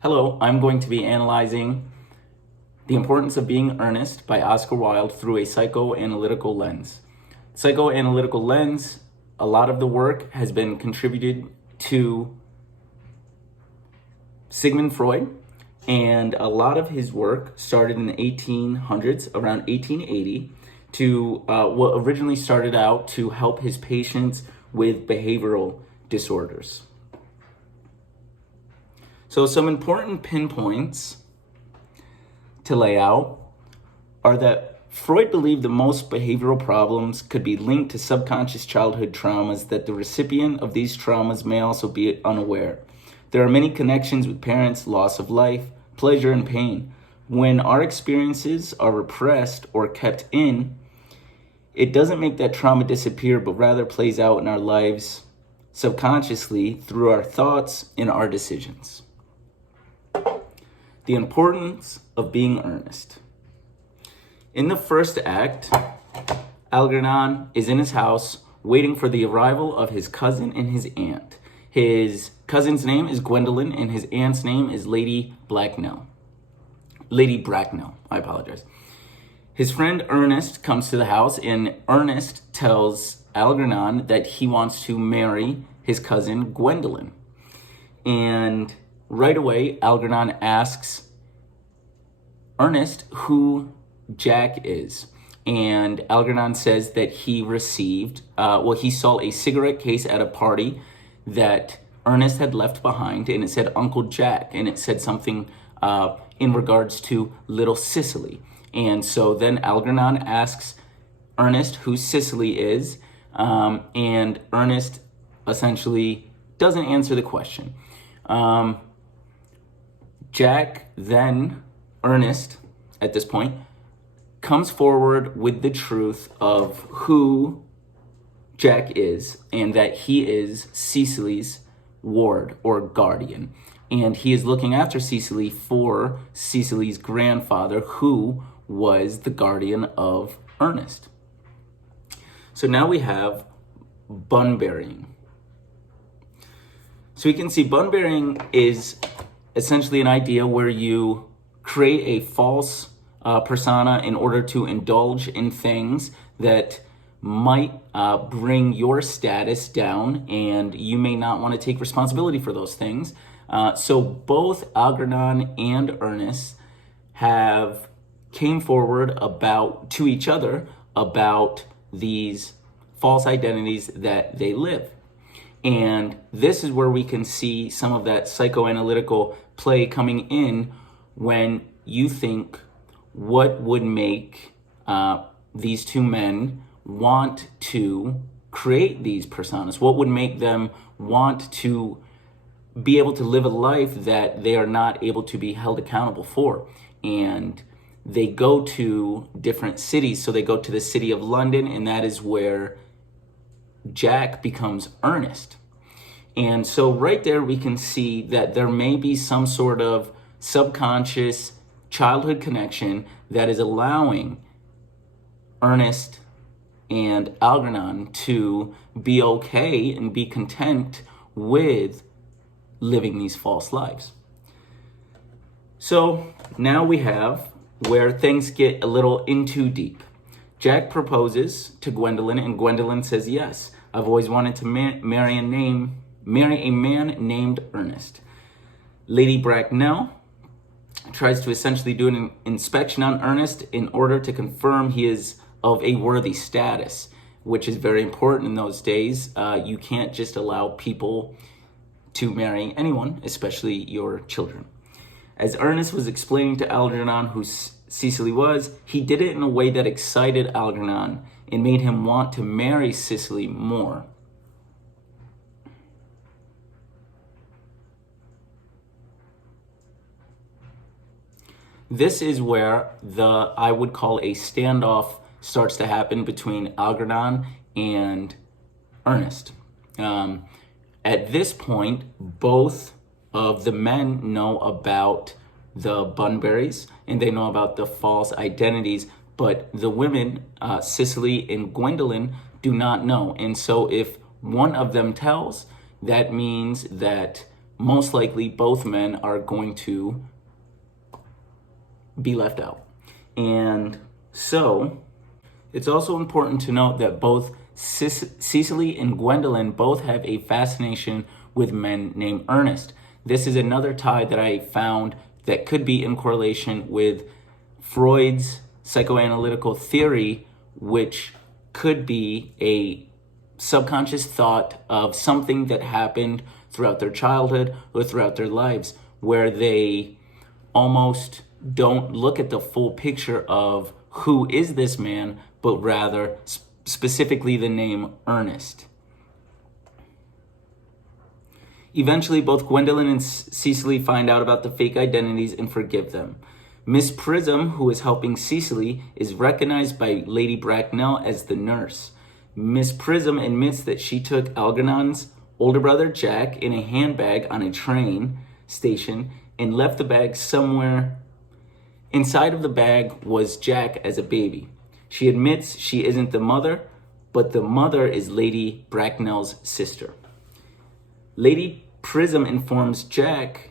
Hello, I'm going to be analyzing The Importance of Being Earnest by Oscar Wilde through a psychoanalytical lens. Psychoanalytical lens, a lot of the work has been contributed to Sigmund Freud, and a lot of his work started in the 1800s, around 1880, to what originally started out to help his patients with behavioral disorders. So some important pinpoints to lay out are that Freud believed that most behavioral problems could be linked to subconscious childhood traumas, that the recipient of these traumas may also be unaware. There are many connections with parents, loss of life, pleasure, and pain. When our experiences are repressed or kept in, it doesn't make that trauma disappear, but rather plays out in our lives subconsciously through our thoughts and our decisions. The importance of being earnest. In the first act, Algernon is in his house waiting for the arrival of his cousin and his aunt. His cousin's name is Gwendolyn and his aunt's name is Lady Bracknell, I apologize. His friend Ernest comes to the house, and Ernest tells Algernon that he wants to marry his cousin Gwendolyn. And right away, Algernon asks Ernest who Jack is. And Algernon says that he received, he saw a cigarette case at a party that Ernest had left behind, and it said Uncle Jack, and it said something in regards to little Cicely. And so then Algernon asks Ernest who Cicely is, and Ernest essentially doesn't answer the question. Ernest, at this point, comes forward with the truth of who Jack is, and that he is Cicely's ward or guardian. And he is looking after Cicely for Cicely's grandfather, who was the guardian of Ernest. So now we have bun burying. So we can see bun burying is essentially an idea where you create a false persona in order to indulge in things that might bring your status down, and you may not want to take responsibility for those things. So both Algernon and Ernest came forward to each other about these false identities that they live. And this is where we can see some of that psychoanalytical play coming in when you think, what would make these two men want to create these personas? What would make them want to be able to live a life that they are not able to be held accountable for? And they go to different cities. So they go to the city of London, and that is where Jack becomes Ernest. And so right there we can see that there may be some sort of subconscious childhood connection that is allowing Ernest and Algernon to be okay and be content with living these false lives. So now we have where things get a little in too deep. Jack proposes to Gwendolyn, and Gwendolyn says, yes, I've always wanted to marry a man named Ernest. Lady Bracknell tries to essentially do an inspection on Ernest in order to confirm he is of a worthy status, which is very important in those days. You can't just allow people to marry anyone, especially your children. As Ernest was explaining to Algernon who Cicely was, he did it in a way that excited Algernon and made him want to marry Cicely more. This is where I would call a standoff starts to happen between Algernon and Ernest. At this point, both of the men know about the Bunburys and they know about the false identities, but the women, Cicely and Gwendolyn, do not know. And so if one of them tells, that means that most likely both men are going to be left out. And so it's also important to note that both Cecily and Gwendolyn both have a fascination with men named Ernest. This is another tie that I found that could be in correlation with Freud's psychoanalytical theory, which could be a subconscious thought of something that happened throughout their childhood or throughout their lives, where they almost don't look at the full picture of who is this man, but rather specifically the name Ernest. Eventually, both Gwendolyn and Cecily find out about the fake identities and forgive them. Miss Prism, who is helping Cecily, is recognized by Lady Bracknell as the nurse. Miss Prism admits that she took Algernon's older brother Jack in a handbag on a train station and left the bag somewhere. Inside of the bag was Jack as a baby. She admits she isn't the mother, but the mother is Lady Bracknell's sister. Lady Prism informs Jack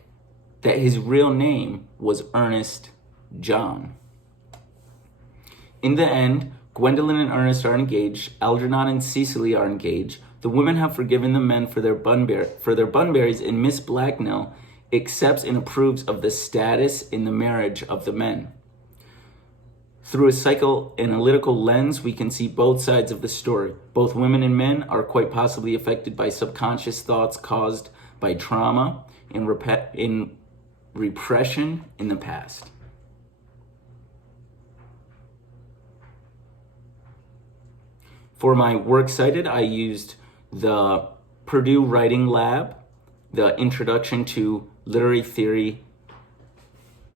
that his real name was Ernest John. In the end, Gwendolyn and Ernest are engaged. Algernon and Cecily are engaged. The women have forgiven the men for their bunberries, and Miss Bracknell accepts and approves of the status in the marriage of the men. Through a psychoanalytical lens, we can see both sides of the story. Both women and men are quite possibly affected by subconscious thoughts caused by trauma and repression in the past. For my works cited, I used the Purdue Writing Lab, the Introduction to Literary Theory